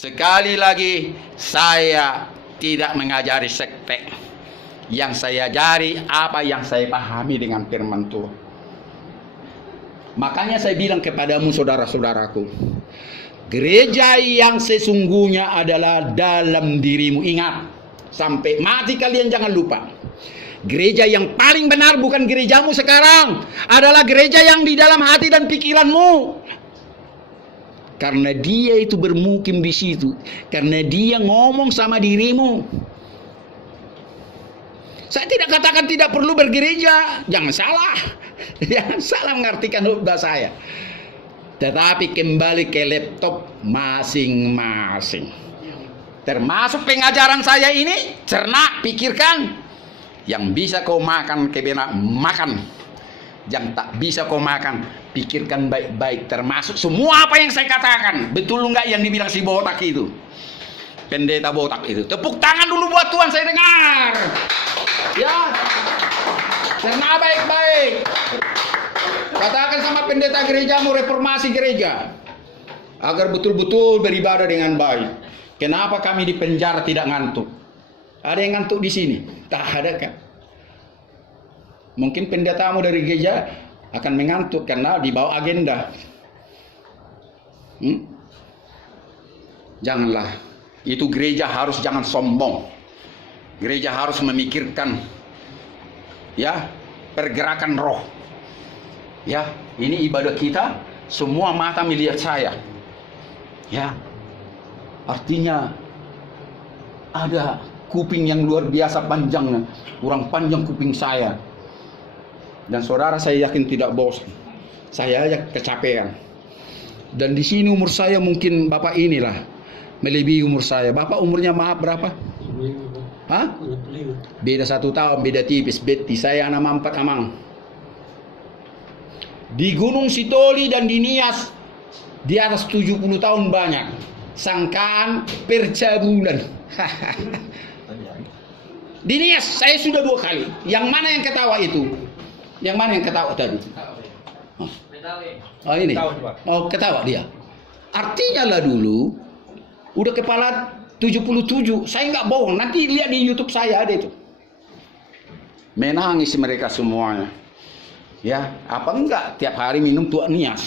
Sekali lagi, saya tidak mengajari sekte. Yang saya ajari apa yang saya pahami dengan firman Tuhan. Makanya saya bilang kepadamu saudara-saudaraku, gereja yang sesungguhnya adalah dalam dirimu. Ingat, sampai mati kalian jangan lupa. Gereja yang paling benar bukan gerejamu sekarang, adalah gereja yang di dalam hati dan pikiranmu. Karena dia itu bermukim di situ, karena dia ngomong sama dirimu. Saya tidak katakan tidak perlu bergereja, jangan salah. Jangan salah mengartikan khotbah saya. Tetapi kembali ke laptop masing-masing. Termasuk pengajaran saya ini, cerna, pikirkan. Yang bisa kau makan, makan. Yang tak bisa kau makan, pikirkan baik-baik. Termasuk semua apa yang saya katakan. Betul enggak yang dibilang si botak itu? Pendeta botak itu. Tepuk tangan dulu buat Tuhan, saya dengar. Ya, cerna baik-baik. Katakan sama pendeta gerejamu, reformasi gereja, agar betul-betul beribadah dengan baik. Kenapa kami di penjara tidak ngantuk? Ada yang ngantuk di sini? Tak ada kan? Mungkin pendetamu dari gereja akan mengantuk karena di bawah agenda. Janganlah. Itu gereja harus jangan sombong. Gereja harus memikirkan ya pergerakan roh. Ya, ini ibadah kita, semua mata melihat saya. Ya. Artinya ada kuping yang luar biasa panjangnya, kurang panjang kuping saya. Dan saudara saya yakin tidak bosan. Saya aja kecapean. Dan di sini umur saya mungkin Bapak inilah melebihi umur saya. Bapak umurnya maaf berapa? Hah? Beda 1 tahun, beda tipis. Beti saya anak 4 amang. Di Gunung Sitoli dan di Nias di atas 70 tahun banyak. Sangkaan percabulan. Di Nias saya sudah 2 kali. Yang mana yang ketawa itu? Yang mana yang ketawa tadi? Oh ini. Oh ketawa dia. Artinya lah dulu udah kepala 77. Saya nggak bohong. Nanti lihat di YouTube saya ada itu. Menangis mereka semuanya. Ya, apa enggak tiap hari minum tua Nias.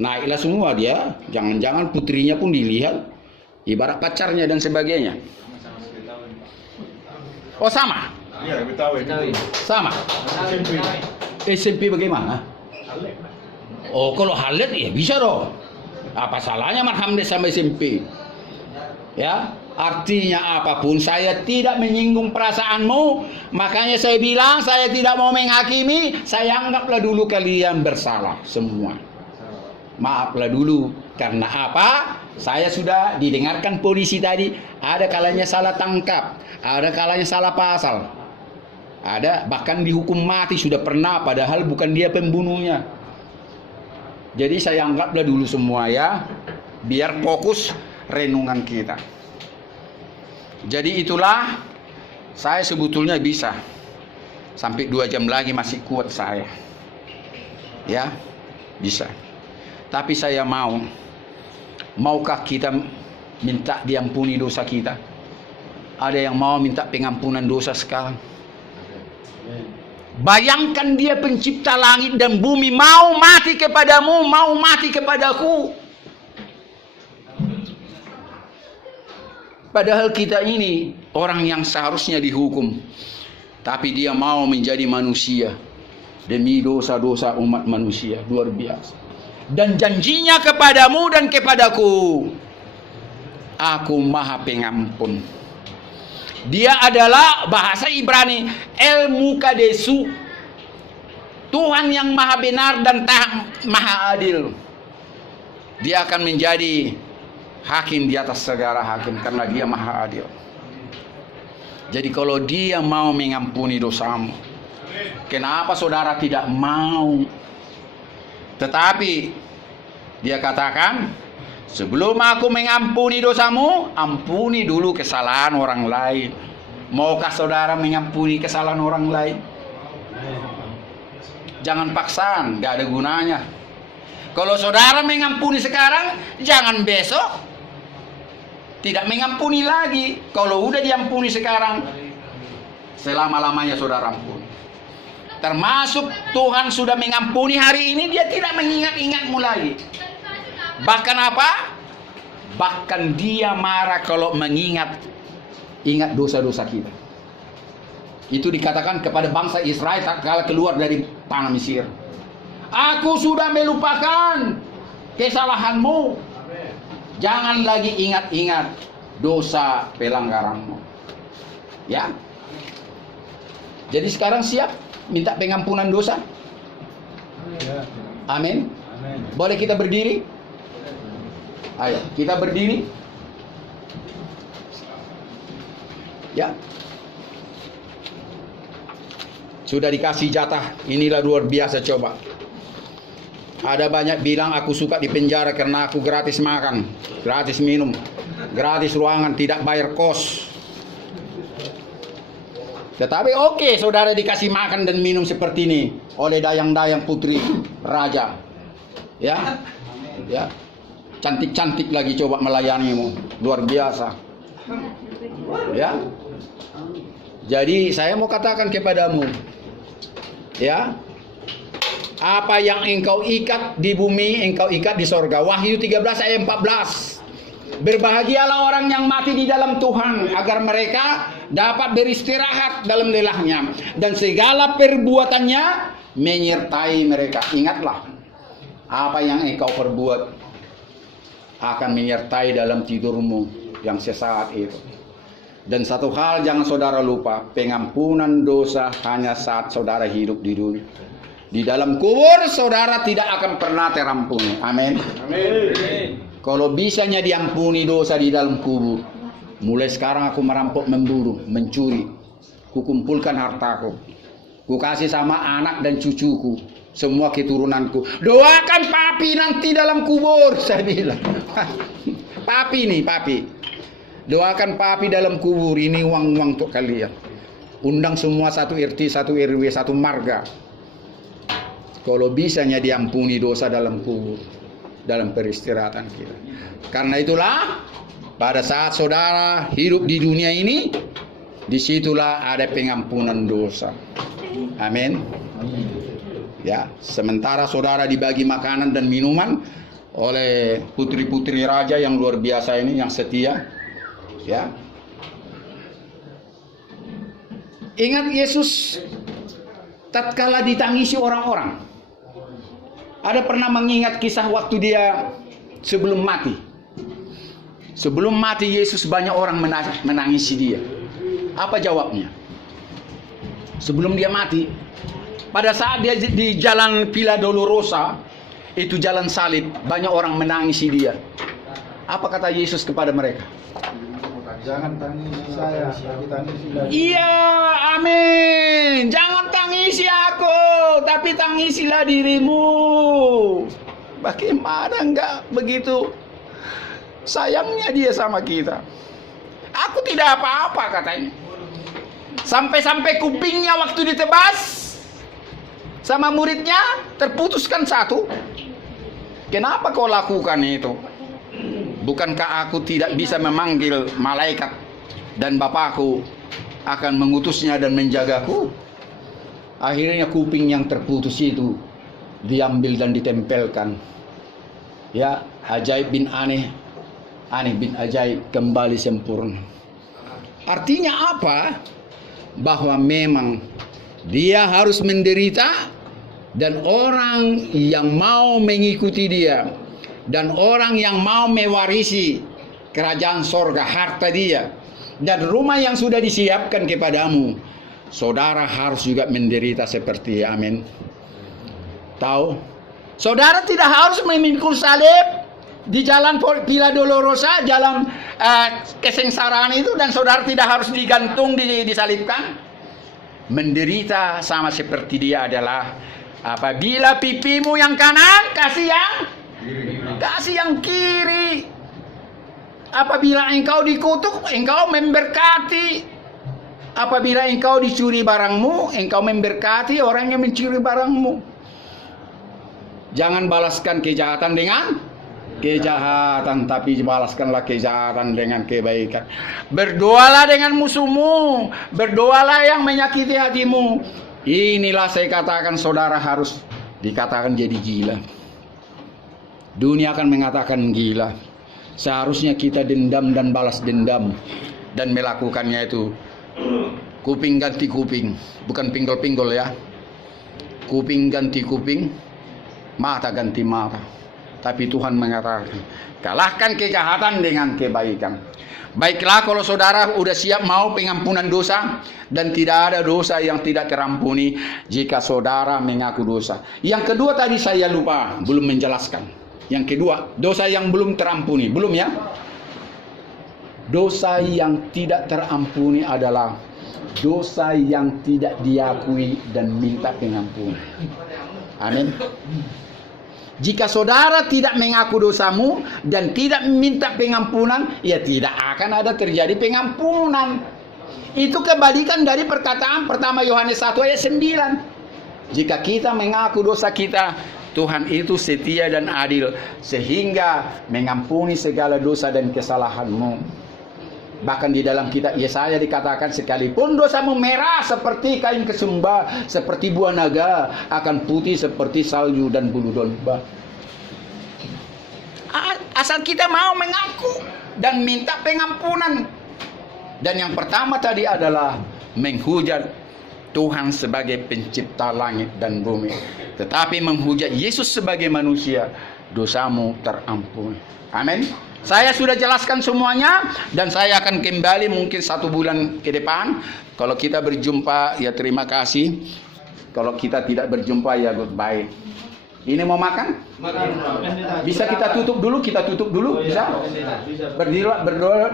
Naiklah semua dia. Jangan-jangan putrinya pun dilihat. Ibarat pacarnya dan sebagainya. Oh sama? Iya, Betawi. Sama? SMP bagaimana? Oh kalau Halet ya bisa dong. Apa salahnya Marhamdes sama SMP? Ya, artinya apapun saya tidak menyinggung perasaanmu. Makanya saya bilang saya tidak mau menghakimi. Saya anggaplah dulu kalian bersalah semua. Maaflah dulu. Karena apa? Saya sudah didengarkan polisi tadi. Ada kalanya salah tangkap, ada kalanya salah pasal, ada bahkan dihukum mati sudah pernah. Padahal bukan dia pembunuhnya. Jadi saya anggaplah dulu semua ya. Biar fokus renungan kita. Jadi itulah, saya sebetulnya bisa sampai 2 jam lagi masih kuat saya. Ya, bisa. Tapi saya maukah kita minta diampuni dosa kita? Ada yang mau minta pengampunan dosa sekarang? Bayangkan dia pencipta langit dan bumi mau mati kepadamu, mau mati kepadaku. Padahal kita ini orang yang seharusnya dihukum. Tapi dia mau menjadi manusia demi dosa-dosa umat manusia. Luar biasa. Dan janjinya kepadamu dan kepadaku, aku maha pengampun. Dia adalah bahasa Ibrani El Mukadesu, Tuhan yang maha benar dan maha adil. Dia akan menjadi hakim di atas segala hakim karena dia maha adil. Jadi kalau dia mau mengampuni dosamu, kenapa saudara tidak mau? Tetapi dia katakan, sebelum aku mengampuni dosamu, ampuni dulu kesalahan orang lain. Maukah saudara mengampuni kesalahan orang lain? Jangan paksaan, gak ada gunanya. Kalau saudara mengampuni sekarang, jangan besok. tidak mengampuni lagi. Kalau udah diampuni sekarang, selama-lamanya saudara ampuni. Termasuk Tuhan sudah mengampuni hari ini, dia tidak mengingat-ingatmu lagi. Bahkan apa? Bahkan dia marah kalau ingat dosa-dosa kita. Itu dikatakan kepada bangsa Israel tatkala keluar dari tanah Mesir. Aku sudah melupakan kesalahanmu. Jangan lagi ingat-ingat dosa pelanggaranmu. Ya. Jadi sekarang siap minta pengampunan dosa? Amin. Boleh kita berdiri? Ayo, kita berdiri. Ya. Sudah dikasih jatah. Inilah luar biasa coba. Ada banyak bilang aku suka di penjara karena aku gratis makan, gratis minum, gratis ruangan, tidak bayar kos. Tetapi oke, saudara dikasih makan dan minum seperti ini oleh dayang-dayang putri raja. Ya. Ya. Cantik-cantik lagi coba melayanimu. Luar biasa. Ya. Jadi saya mau katakan kepadamu, ya, apa yang engkau ikat di bumi, engkau ikat di sorga. Wahyu 13 ayat 14. Berbahagialah orang yang mati di dalam Tuhan, agar mereka dapat beristirahat dalam lelahnya, dan segala perbuatannya menyertai mereka. Ingatlah, apa yang engkau perbuat akan menyertai dalam tidurmu yang sesaat itu. Dan satu hal jangan saudara lupa, pengampunan dosa hanya saat saudara hidup di dunia. Di dalam kubur saudara tidak akan pernah terampuni. Amin. Amin. Kalau bisanya diampuni dosa di dalam kubur, mulai sekarang aku merampok, membunuh, mencuri, kukumpulkan hartaku, ku kasih sama anak dan cucuku, semua keturunanku. Doakan papi nanti dalam kubur, saya bilang. Papi nih, papi. Doakan papi dalam kubur, ini uang-uang untuk kalian. Undang semua satu RT, satu RW, satu marga. Kalau bisanya diampuni dosa dalam kubur, dalam peristirahatan kita. Karena itulah pada saat saudara hidup di dunia ini, disitulah ada pengampunan dosa. Amin. Ya, sementara saudara dibagi makanan dan minuman oleh putri-putri raja yang luar biasa ini, yang setia. Ya. Ingat Yesus tatkala ditangisi orang-orang. Ada pernah mengingat kisah waktu dia sebelum mati. Sebelum mati Yesus banyak orang menangisi dia. Apa jawabnya? Sebelum dia mati, pada saat dia di jalan Via Dolorosa, itu jalan salib, banyak orang menangisi dia. Apa kata Yesus kepada mereka? Jangan tangisi saya, tapi tangisi lagi. Iya, amin. Jangan tangisi aku, tapi tangisilah dirimu. Bagaimana enggak begitu sayangnya dia sama kita? Aku tidak apa-apa katanya. Sampai-sampai kupingnya waktu ditebas sama muridnya terputuskan satu. Kenapa kau lakukan itu? Bukankah aku tidak bisa memanggil malaikat dan Bapakku akan mengutusnya dan menjagaku? Akhirnya kuping yang terputus itu diambil dan ditempelkan. Ya, ajaib bin aneh, aneh bin ajaib kembali sempurna. Artinya apa? Bahwa memang dia harus menderita, dan orang yang mau mengikuti dia, dan orang yang mau mewarisi kerajaan sorga, harta dia, dan rumah yang sudah disiapkan kepadamu, saudara harus juga menderita seperti dia. Amin. Tahu? Saudara tidak harus memikul salib di jalan Via Dolorosa, jalan kesengsaraan itu, dan saudara tidak harus digantung, disalibkan. Menderita sama seperti dia adalah apabila pipimu yang kanan kasih yang kiri. Apabila engkau dikutuk, engkau memberkati. Apabila engkau dicuri barangmu, engkau memberkati orang yang mencuri barangmu. Jangan balaskan kejahatan dengan kejahatan, tapi balaskanlah kejahatan dengan kebaikan. Berdoalah dengan musuhmu, berdoalah yang menyakiti hatimu. Inilah saya katakan saudara harus dikatakan jadi gila. Dunia akan mengatakan gila. Seharusnya kita dendam dan balas dendam, dan melakukannya itu kuping ganti kuping, bukan pinggol-pinggol ya. Kuping ganti kuping, mata ganti mata. Tapi Tuhan mengatakan, kalahkan kejahatan dengan kebaikan. Baiklah kalau saudara udah siap mau pengampunan dosa, dan tidak ada dosa yang tidak terampuni jika saudara mengaku dosa. Yang kedua tadi saya lupa, belum menjelaskan. Yang kedua, dosa yang belum terampuni. Belum ya? Dosa yang tidak terampuni adalah dosa yang tidak diakui dan minta pengampunan. Amin. Jika saudara tidak mengaku dosamu dan tidak minta pengampunan, ya tidak akan ada terjadi pengampunan. Itu kebalikan dari perkataan pertama Yohanes 1 ayat 9. Jika kita mengaku dosa kita, Tuhan itu setia dan adil sehingga mengampuni segala dosa dan kesalahanmu. Bahkan di dalam kitab Yesaya dikatakan, sekalipun dosamu merah seperti kain kesumba, seperti buah naga, akan putih seperti salju dan bulu domba. Asal kita mau mengaku dan minta pengampunan. Dan yang pertama tadi adalah menghujat Tuhan sebagai pencipta langit dan bumi. Tetapi menghujat Yesus sebagai manusia, dosamu terampuni. Amin. Saya sudah jelaskan semuanya, dan saya akan kembali mungkin 1 bulan ke depan. Kalau kita berjumpa, ya terima kasih. Kalau kita tidak berjumpa, ya goodbye. Ini mau makan? Bisa kita tutup dulu? Kita tutup dulu? Bisa?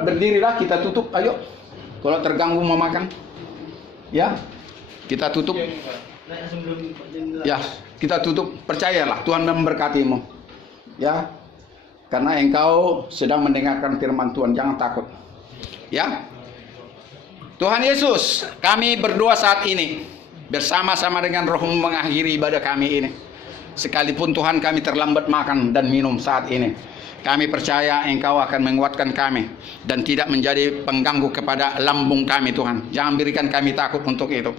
Berdirilah, kita tutup. Ayo. Kalau terganggu mau makan. Ya. Kita tutup. Ya, kita tutup. Percayalah, Tuhan memberkatimu. Ya. Karena engkau sedang mendengarkan firman Tuhan, jangan takut. Ya. Tuhan Yesus, kami berdoa saat ini bersama-sama dengan Roh-Mu mengakhiri ibadah kami ini. Sekalipun Tuhan kami terlambat makan dan minum saat ini, kami percaya engkau akan menguatkan kami dan tidak menjadi pengganggu kepada lambung kami, Tuhan. Jangan berikan kami takut untuk itu.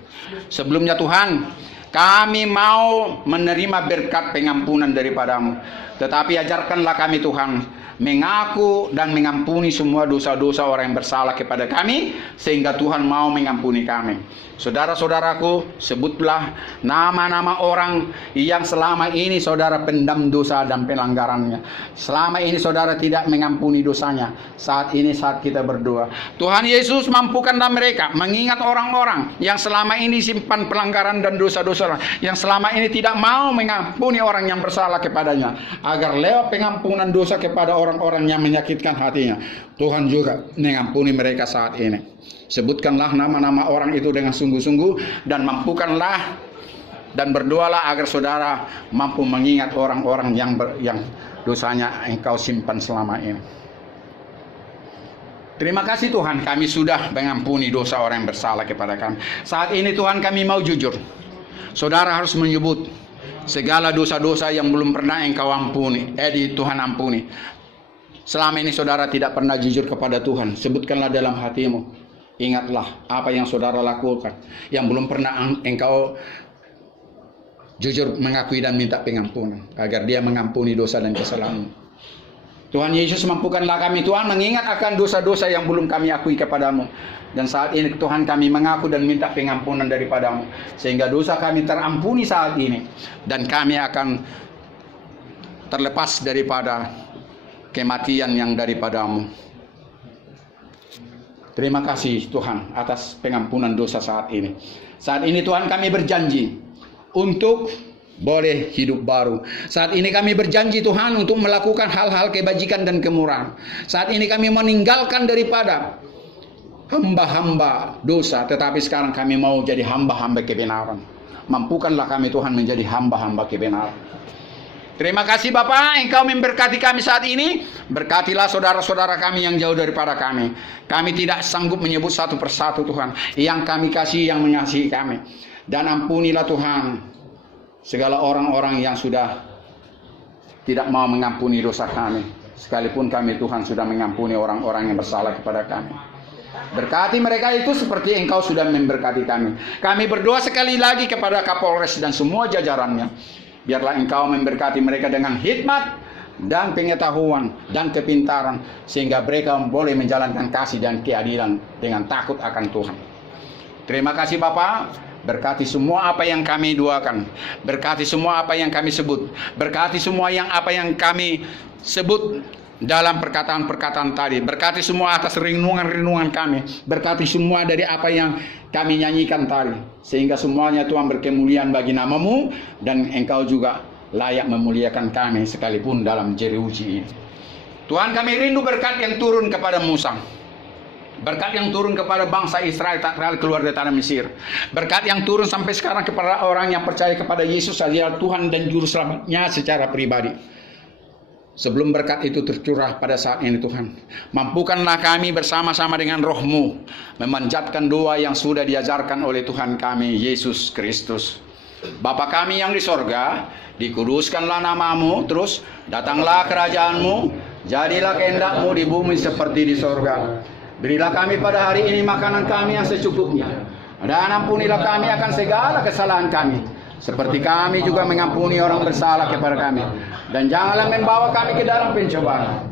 Sebelumnya Tuhan, kami mau menerima berkat pengampunan daripadamu. Tetapi ajarkanlah kami Tuhan, mengaku dan mengampuni semua dosa-dosa orang yang bersalah kepada kami, sehingga Tuhan mau mengampuni kami. Saudara-saudaraku, sebutlah nama-nama orang yang selama ini saudara pendam dosa dan pelanggarannya. Selama ini saudara tidak mengampuni dosanya. Saat ini saat kita berdoa, Tuhan Yesus mampukanlah mereka mengingat orang-orang yang selama ini simpan pelanggaran dan dosa-dosa, yang selama ini tidak mau mengampuni orang yang bersalah kepadanya, agar lewat pengampunan dosa kepada orang-orang yang menyakitkan hatinya, Tuhan juga mengampuni mereka saat ini. Sebutkanlah nama-nama orang itu dengan sungguh-sungguh, dan mampukanlah dan berdoalah agar saudara mampu mengingat orang-orang yang dosanya engkau simpan selama ini. Terima kasih Tuhan, kami sudah mengampuni dosa orang yang bersalah kepada kami. Saat ini Tuhan kami mau jujur. Saudara harus menyebut segala dosa-dosa yang belum pernah engkau ampuni, Tuhan ampuni. Selama ini saudara tidak pernah jujur kepada Tuhan. Sebutkanlah dalam hatimu. Ingatlah apa yang saudara lakukan, yang belum pernah engkau jujur mengakui dan minta pengampunan, agar Dia mengampuni dosa dan kesalahanmu. Tuhan Yesus, mampukanlah kami Tuhan mengingat akan dosa-dosa yang belum kami akui kepadamu. Dan saat ini Tuhan kami mengaku dan minta pengampunan daripadamu, sehingga dosa kami terampuni saat ini, dan kami akan terlepas daripada kematian yang daripadamu. Terima kasih Tuhan atas pengampunan dosa saat ini. Saat ini Tuhan kami berjanji untuk boleh hidup baru. Saat ini kami berjanji Tuhan untuk melakukan hal-hal kebajikan dan kemurahan. Saat ini kami meninggalkan daripada hamba-hamba dosa, tetapi sekarang kami mau jadi hamba-hamba kebenaran. Mampukanlah kami Tuhan menjadi hamba-hamba kebenaran. Terima kasih Bapa, Engkau memberkati kami saat ini. Berkatilah saudara-saudara kami yang jauh daripada kami. Kami tidak sanggup menyebut satu persatu Tuhan, yang kami kasih, yang mengasihi kami. Dan ampunilah Tuhan segala orang-orang yang sudah tidak mau mengampuni dosa kami. Sekalipun kami Tuhan sudah mengampuni orang-orang yang bersalah kepada kami. Berkati mereka itu seperti Engkau sudah memberkati kami. Kami berdoa sekali lagi kepada Kapolres dan semua jajarannya. Biarlah Engkau memberkati mereka dengan hikmat dan pengetahuan dan kepintaran, sehingga mereka boleh menjalankan kasih dan keadilan dengan takut akan Tuhan. Terima kasih Bapa. Berkati semua apa yang kami doakan. Berkati semua apa yang kami sebut. Berkati semua apa yang kami sebut dalam perkataan-perkataan tadi. Berkati semua atas renungan-renungan kami. Berkati semua dari apa yang kami nyanyikan tadi. Sehingga semuanya Tuhan berkemuliaan bagi nama-Mu. Dan Engkau juga layak memuliakan kami sekalipun dalam jeruji ini. Tuhan, kami rindu berkat yang turun kepada Musa. Berkat yang turun kepada bangsa Israel tak keluar dari tanah Mesir. Berkat yang turun sampai sekarang kepada orang yang percaya kepada Yesus adalah Tuhan dan Juru Selamatnya secara pribadi. Sebelum berkat itu tercurah pada saat ini Tuhan, mampukanlah kami bersama-sama dengan Roh-Mu memanjatkan doa yang sudah diajarkan oleh Tuhan kami Yesus Kristus. Bapa kami yang di sorga, dikuduskanlah nama-Mu, terus datanglah kerajaan-Mu, jadilah kehendak-Mu di bumi seperti di sorga. Berilah kami pada hari ini makanan kami yang secukupnya, dan ampunilah kami akan segala kesalahan kami, seperti kami juga mengampuni orang bersalah kepada kami. Dan janganlah membawa kami ke dalam pencobaan.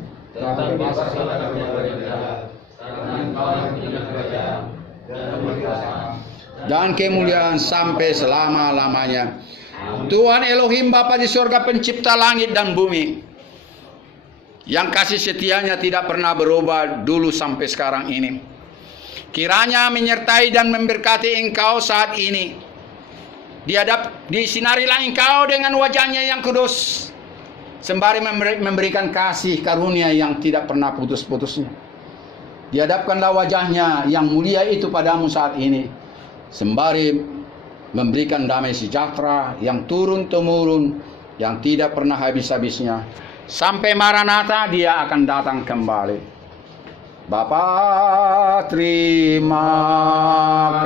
Dan kemuliaan sampai selama-lamanya. Tuhan Elohim Bapa di surga, pencipta langit dan bumi, yang kasih setianya tidak pernah berubah dulu sampai sekarang ini, kiranya menyertai dan memberkati Engkau saat ini. Disinarilah Engkau dengan wajahnya yang kudus, sembari memberikan kasih karunia yang tidak pernah putus-putusnya. Dihadapkanlah wajahnya yang mulia itu padamu saat ini, sembari memberikan damai sejahtera yang turun-temurun, yang tidak pernah habis-habisnya. Sampai Maranatha dia akan datang kembali. Bapa, terima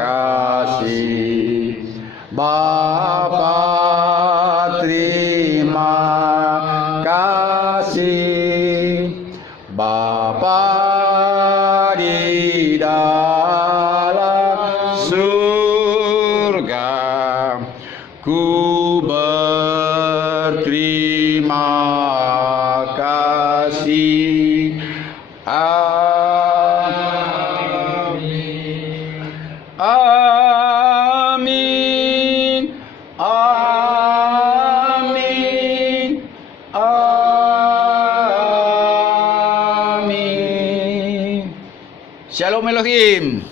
kasih. Bapa, terima kasih. Bapa di dalam surga, ku berterima kasih. Amin. Amin. Amin. Amin. Shalom Elohim.